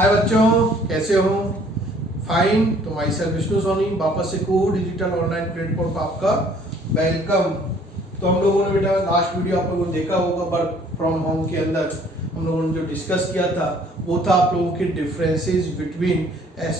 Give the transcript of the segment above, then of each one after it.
हाय बच्चों, कैसे हो? फाइन। तो माई सेल्फ विष्णु सोनी वापस से को डिजिटल ऑनलाइन प्लेटफॉर्म पर आपका वेलकम। तो हम लोगों ने बेटा लास्ट वीडियो आप लोगों ने देखा होगा, वर्क फ्रॉम होम के अंदर हम लोगों ने जो डिस्कस किया था वो था आप लोगों के differences between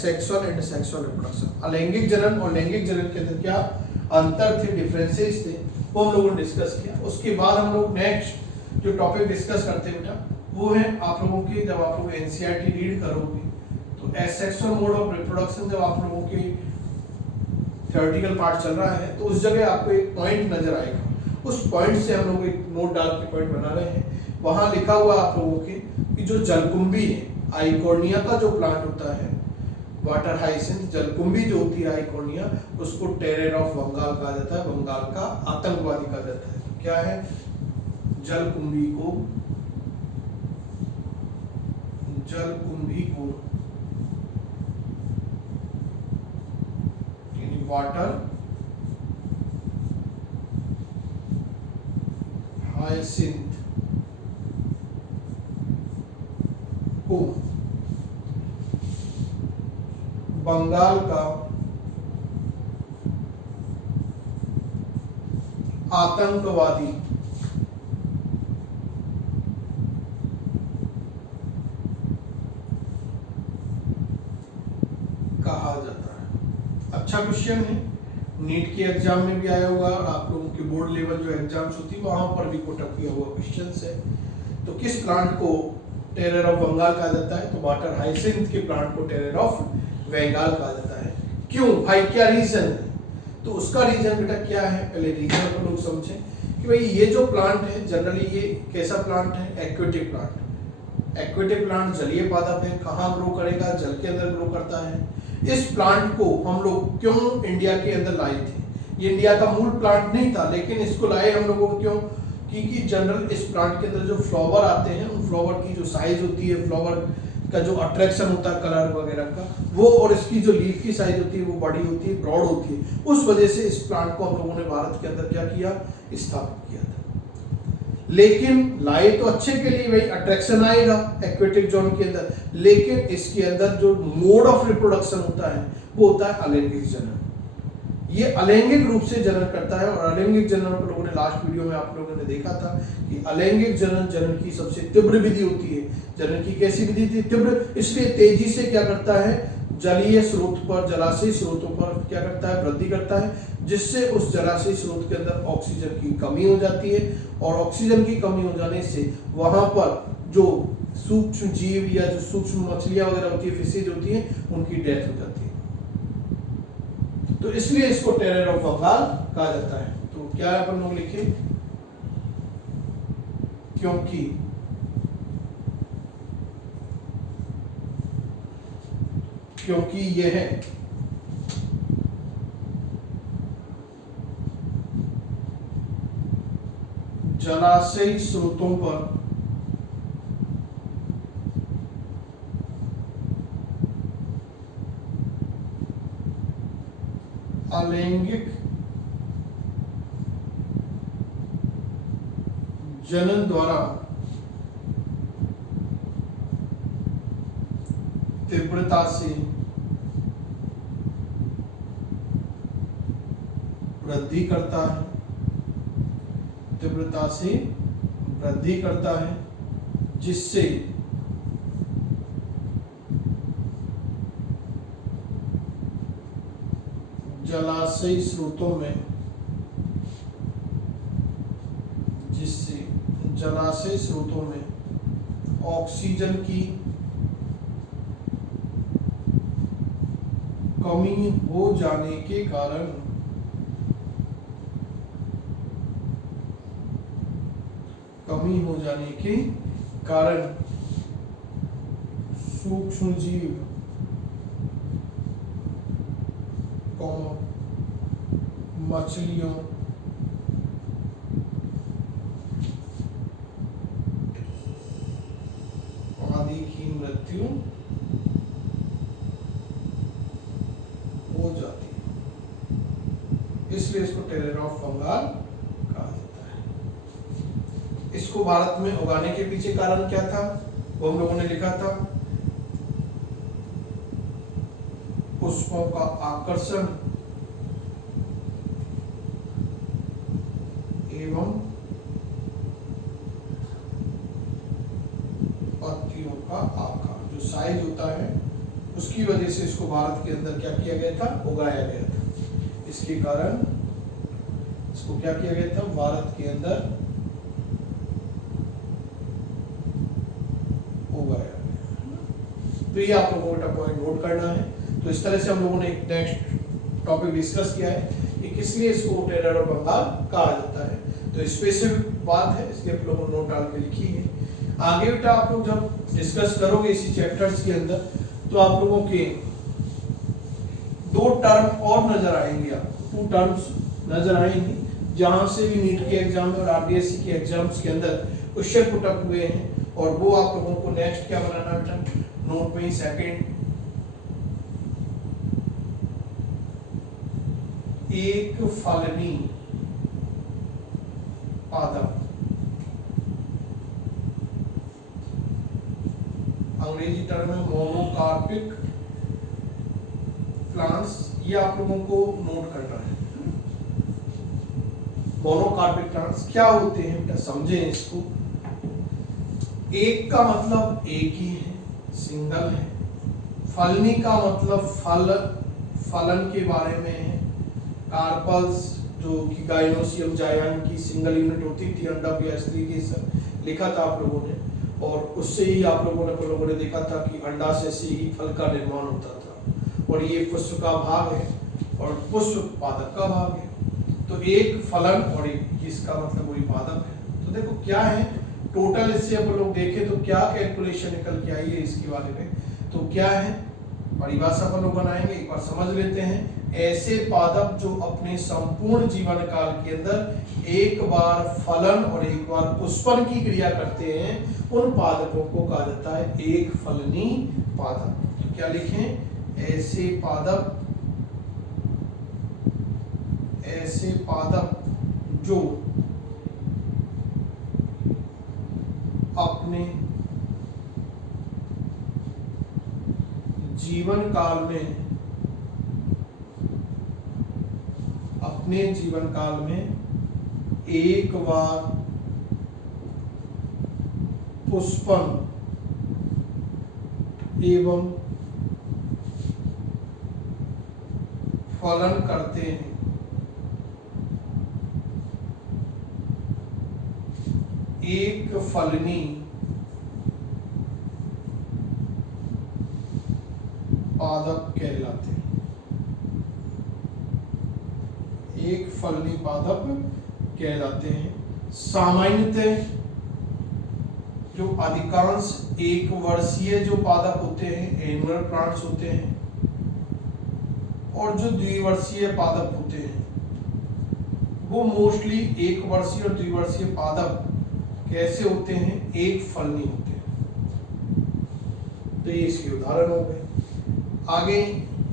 sexual and sexual reproduction. अलैंगिक जनन और लैंगिक जनन के अंदर क्या अंतर थे, डिफरेंसेस थे, वो हम लोगों ने डिस्कस किया। उसके बाद हम लोग नेक्स्ट जो टॉपिक डिस्कस करते हैं बेटा वो है आप लोगों के, जब आप लोग एनसीईआरटी रीड करोगे तो एसेक्सुअल मोड ऑफ रिप्रोडक्शन जब आप लोगों के थ्योरेटिकल पार्ट चल रहा है तो उस जगह आपको एक पॉइंट नजर आएगा। उस पॉइंट से हम लोग एक नोट डाल के पॉइंट बना रहे हैं। वहां लिखा हुआ आप लोगों के कि जो जलकुंभी है, आइकोर्निया का जो प्लांट होता है, वाटर हाइसिंथ जलकुंभी जो होती है आइकोर्निया, उसको टेरर ऑफ बंगाल कहा जाता है, बंगाल का आतंकवादी कहा जाता है। तो क्या है, जलकुंभी को वाटर हाइसिंथ को बंगाल का आतंकवादी कहा जाता है। अच्छा क्वेश्चन है, नीट के एग्जाम में भी आया होगा और आप लोगों के बोर्ड लेवल जो एग्जाम्स होती है वहां पर भी कोटअप किया हुआ क्वेश्चन है। तो किस प्लांट को टेरर ऑफ बंगाल कहा जाता है? तो वाटर हाइसिंथ के प्लांट को टेरर ऑफ बंगाल कहा जाता है। क्यों भाई, क्या रीजन है? तो उसका रीजन बेटा क्या है, पहले रीजन को लोग समझें कि भाई ये जो प्लांट है जनरली ये कैसा प्लांट है, एक्वेटिक प्लांट। एक्वेटिक प्लांट जलीय पादप है, कहाँ ग्रो करेगा, जल के अंदर ग्रो करता है। इस प्लांट को हम लोग क्यों इंडिया के अंदर लाए थे? ये इंडिया का मूल प्लांट नहीं था, लेकिन इसको लाए हम लोगों को क्यों? क्योंकि जनरल इस प्लांट के अंदर जो फ्लावर आते हैं उन फ्लावर की जो साइज होती है, फ्लावर का जो अट्रैक्शन होता है कलर वगैरह का वो, और इसकी जो लीफ की साइज होती है वो बड़ी होती है, ब्रॉड होती है। उस वजह से इस प्लांट को हम लोगों ने भारत के अंदर क्या किया, स्थापित किया था। लेकिन लाए तो अच्छे के लिए, भाई अट्रैक्शन आएगा एक्वेटिक जोन के अंदर, लेकिन इसके अंदर जो मोड ऑफ रिप्रोडक्शन होता है वो होता है अलैंगिक जनन। ये अलैंगिक रूप से जनन करता है। और अलैंगिक जनन पर लोगों ने लास्ट वीडियो में आप लोगों ने देखा था कि अलैंगिक जनन जनन की सबसे तीव्र विधि होती है। जनन की कैसी विधि थी? तीव्र, इसलिए तेजी से क्या करता है, जलीय स्रोत पर, जलाशय स्रोतों पर क्या करता है, वृद्धि करता है, जिससे उस जलाशय स्रोत के अंदर ऑक्सीजन की कमी हो जाती है। और ऑक्सीजन की कमी हो जाने से वहां पर जो सूक्ष्म जीव या जो सूक्ष्म मछलियां वगैरह होती है, फिशेज होती है, उनकी डेथ हो जाती है। तो इसलिए इसको टेरर ऑफ बंगाल कहा जाता है। तो क्या अपन लोग लिखे, क्योंकि यह जलाशय स्रोतों पर अलैंगिक जनन द्वारा तीव्रता से वृद्धि करता है, तीव्रता से वृद्धि करता है, जिससे जलाशय स्रोतों में ऑक्सीजन की कमी हो जाने के कारण सूक्ष्म जीव मछलियों आदि की मृत्यु हो जाती है। इसलिए इसको टेरर ऑफ बंगाल कहा जाता है। इसको भारत में उगाने के पीछे कारण क्या था वो हम लोगों ने लिखा था। पुष्पों का आकर्षण एवं पत्तियों का आकार, जो साइज होता है उसकी वजह से इसको भारत के अंदर क्या किया गया था, उगाया गया था। इसके कारण इसको क्या किया गया था, भारत के अंदर उगाया गया। तो ये आप लोगों को पॉइंट नोट करना है। तो इस तरह से हम लोगों ने एक नेक्स्ट टॉपिक डिस्कस किया है कि किस लिए इसको टेरर ऑफ बंगाल कहा जाता है। तो स्पेसिफिक बात है, इसलिए आप लोगों ने नोट डाल के लिखी है। आगे बेटा आप लोग जब डिस्कस करोगे इसी चैप्टर्स के अंदर, तो आप लोगों के 2 टर्म और नजर आएंगे, आपको 2 टर्म्स नजर आएंगे जहां से भी नीट के एग्जाम में और आरडीएससी के एग्जाम्स के अंदर क्वेश्चन पुट अप हुए हैं। और वो आप लोगों को नेक्स्ट क्या बनाना बेटा, नोट में ही सेकंड, एक फलनी पादप, अंग्रेजी टर्म में मोनोकार्पिक प्लांट्स, ये आप लोगों को नोट करना है। मोनोकार्पिक प्लांट्स क्या होते हैं बेटा, समझें इसको। एक का मतलब एक ही है, सिंगल है। फलनी का मतलब फलन के बारे में है। कार्पल्स जो कि गाइनोसियम जायंट की सिंगल यूनिट होती थी, अंडा या स्त्री के सब लिखा था आप लोगों ने, और उससे ही आप लोगों ने देखा था कि अंडा से ही फल का निर्माण होता था। और ये पुष्प का भाग है और पुष्प पादप का भाग है। तो एक फलन और एक इसका मतलब वही पादप है। तो देखो क्या है टोटल, इससे अपन लोग देखें तो क्या कैलकुलेशन निकल के आई है इसके बारे में। तो क्या है परिभाषा अपन लोग बनाएंगे, एक बार समझ लेते हैं। ऐसे पादप जो अपने संपूर्ण जीवन काल के अंदर एक बार फलन और एक बार पुष्पन की क्रिया करते हैं, उन पादपों को कहा जाता है एक फलनी पादप। तो क्या लिखें, ऐसे पादप जो अपने जीवन काल में एक बार पुष्पन एवं फलन करते हैं, एक फलनी पादप कहलाते हैं। एक फलनी पादप कहलाते हैं। सामान्यतः जो अधिकांश एक वर्षीय जो पादप होते हैं एनुअल प्लांट्स होते हैं, और जो द्विवर्षीय पादप होते हैं वो मोस्टली एक वर्षीय और द्विवर्षीय पादप कैसे होते हैं, एक फलनी होते हैं। तो ये इसके उदाहरण हो गए। आगे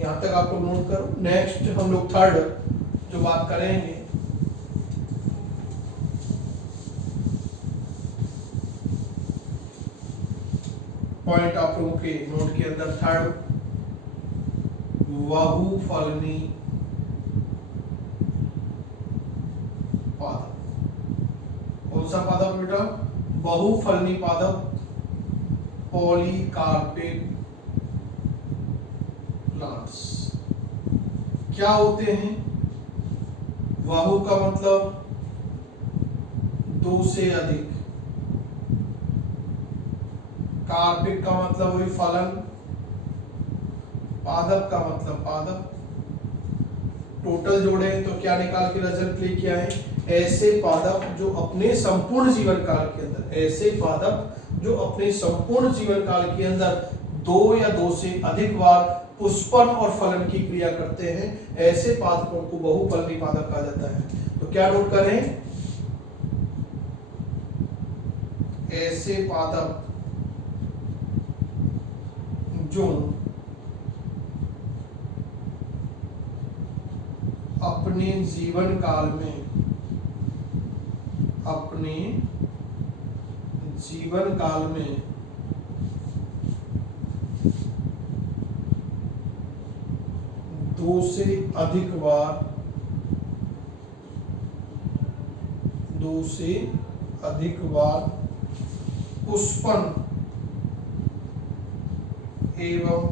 यहाँ तक आपको नोट करो। नेक्स्ट हम लोग थर्ड जो बात करेंगे, पॉइंट आप लोगों के नोट के अंदर थर्ड, बहुफलनी पादप। कौन सा पादप बेटा, बहुफलनी पादप, पॉलीकार्पिक प्लांट्स। क्या होते हैं, बहु का मतलब 2 से अधिक, कार्पिक का मतलब वही फलन, पादप का मतलब पादप। टोटल जोड़े तो क्या निकाल के रिजल्ट लेके आए, ऐसे पादप जो अपने संपूर्ण जीवन काल के अंदर, ऐसे पादप जो अपने संपूर्ण जीवन काल के अंदर 2 या 2 से अधिक बार पुष्पन और फलन की क्रिया करते हैं, ऐसे पादपों को बहुफलनी पादप कहा जाता है। तो क्या नोट करें, ऐसे पादप जो अपने जीवन काल में 2 से अधिक बार पुष्पन एवं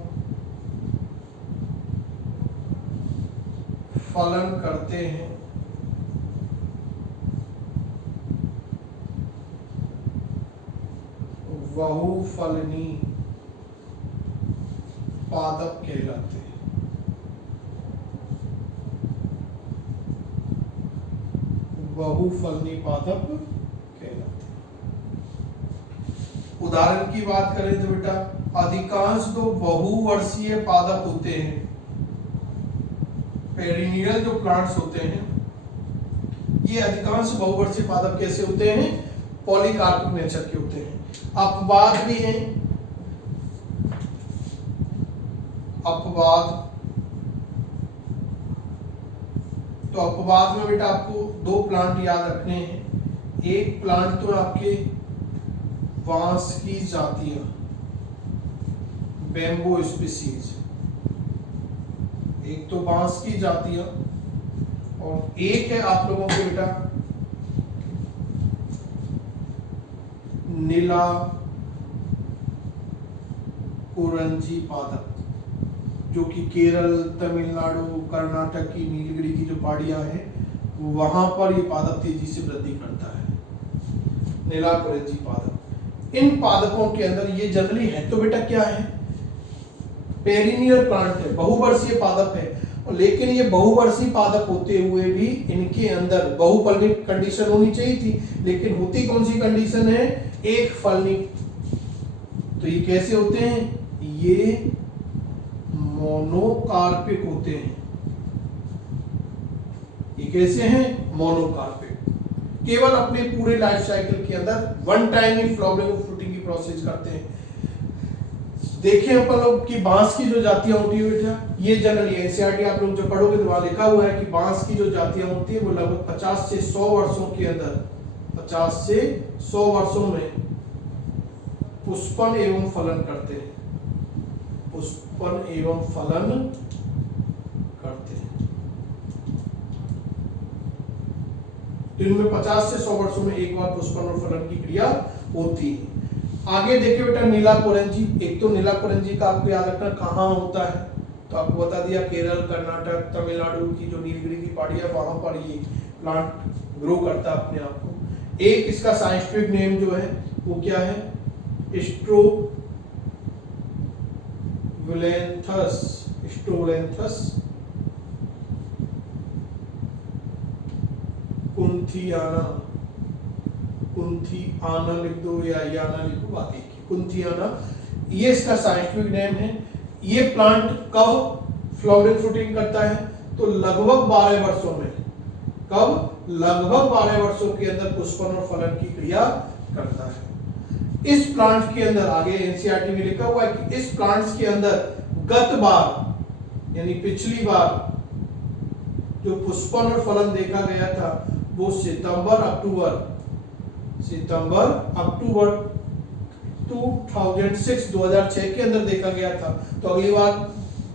फलन करते हैं, बहुफलनी पादप कहलाते हैं। बहुफलनी पादप कहलाते हैं। उदाहरण की बात करें तो बेटा अधिकांश जो बहुवर्षीय पादप होते हैं, पेरिनियल जो प्लांट्स होते हैं, ये अधिकांश बहुवर्षीय पादप कैसे होते हैं? पॉलीकार्पिक नेचर के होते हैं। अपवाद भी हैं, अपवाद। तो अपवाद में बेटा आपको 2 प्लांट याद रखने हैं। एक प्लांट तो आपके बांस की जातियां, बैम्बो स्पीसीज, एक तो बांस की जातियां, और एक है आप लोगों के बेटा नीला कुरंजी पादप, जो कि केरल, तमिलनाडु, कर्नाटक की नीलगिरी की जो पहाड़ियां हैं वहां पर ये पादप तेजी से वृद्धि करता है, नीला कुरंजी पादप। इन पादपों के अंदर ये जनरली है तो बेटा क्या है? पेरिनियल प्लांट है, बहुवर्षीय पादप है, और लेकिन ये बहुवर्षीय पादप होते हुए भी इनके अंदर बहुफलनी कंडीशन होनी चाहिए थी, लेकिन होती कौन सी कंडीशन है? एक फलनी। तो ये कैसे होते हैं? ये मोनोकार्पिक होते हैं। ये कैसे हैं? मोनोकार्पिक। केवल अपने पूरे लाइफ साइकिल के अंदर वन टाइम ही फ्लावरिंग और फ्रूटिंग की प्रोसेस करते हैं। देखिए अपन लोग कि बांस की जो जातियां होती है बेटा, ये जनरली एनसीईआरटी आप लोग जो पढ़ोगे तो वहां लिखा हुआ है कि बांस की जो जातियां होती है वो लगभग 50 से 100 वर्षों के अंदर, 50 से 100 वर्षों में पुष्पन एवं फलन करते हैं, पुष्पन एवं फलन करते हैं। तो इनमें 50 से 100 वर्षों में एक बार पुष्पन और फलन की क्रिया होती है। आगे देखिए बेटा नीला कुरंजी। एक तो नीला कुरंजी का आपको याद रखना कहाँ होता है, तो आपको बता दिया केरल, कर्नाटक, तमिलनाडु की जो नीलगिरी की पहाड़ियां वहां पर ये प्लांट ग्रो करता है अपने आप को। एक इसका साइंटिफिक नेम जो है वो क्या है? स्ट्रोलेंथस कुंथियाना लिख दो या याना लिखो, बाकी कुंथियाना, ये इसका साइंटिफिक नेम है। ये प्लांट कब फ्लावरिंग फ्रूटिंग करता है? तो लगभग 12 वर्षों में। कब? लगभग 12 वर्षों के अंदर पुष्पन और फलन की क्रिया करता है। इस प्लांट के अंदर आगे एनसीईआरटी में लिखा हुआ है कि इस प्लांट्स के अंदर गत बार यानी पिछली बार जो पुष्पन और फलन देखा गया था वो सितंबर अक्टूबर 2006 के अंदर देखा गया था। तो अगली बार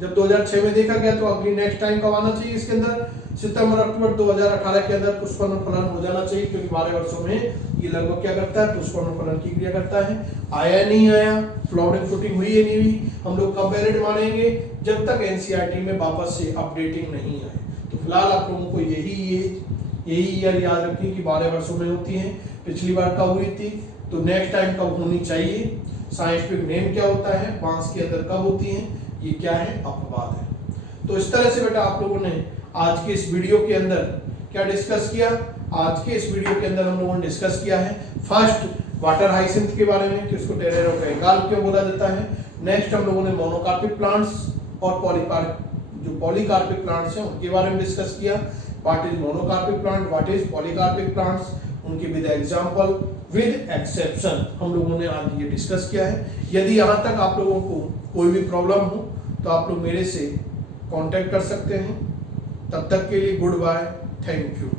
जब 2006 में देखा गया तो अगली नेक्स्ट टाइम कब आना चाहिए? इसके अंदर सितंबर अक्टूबर 2018 के अंदर पुष्पन और फलन हो जाना चाहिए, क्योंकि 12 वर्षों में ये लगभग क्या करता है? पुष्पन और फलन की क्रिया करता है। आया नहीं आया, फ्लावरिंग फ्रूटिंग हुई है नहीं हुई, हम लोग कब वैलिड मानेंगे? जब तक एनसीईआरटी में वापस से अपडेटिंग नहीं आए। तो फिलहाल आप लोगों को यही ईयर याद रखिए कि 12 वर्षों में होती है। पिछली बार कब हुई थी, तो नेक्स्ट टाइम कब होनी चाहिए। साइंटिफिक नेम क्या होता है, बांस के अंदर कब होती है, ये क्या है? अपवाद है। तो इस तरह से बेटा आप लोगों ने आज के इस वीडियो के अंदर क्या डिस्कस किया? आज के इस वीडियो के अंदर हम लोगों ने डिस्कस किया है फर्स्ट वाटर हाइसिंथ के बारे में कि उसको टेरेरा बेंगाल क्यों बोला जाता है। नेक्स्ट हम लोगों ने मोनोकार्पिक प्लांट्स और पॉलीकार्पिक प्लांट्स हैं उनके बारे में डिस्कस किया। What is monocarpic plant, what is polycarpic plants, उनके विद एग्जांपल विद एक्सेप्शन हम लोगों ने आज ये डिस्कस किया है। यदि यहाँ तक आप लोगों को कोई भी प्रॉब्लम हो तो आप लोग मेरे से कांटेक्ट कर सकते हैं। तब तक के लिए गुड बाय, थैंक यू।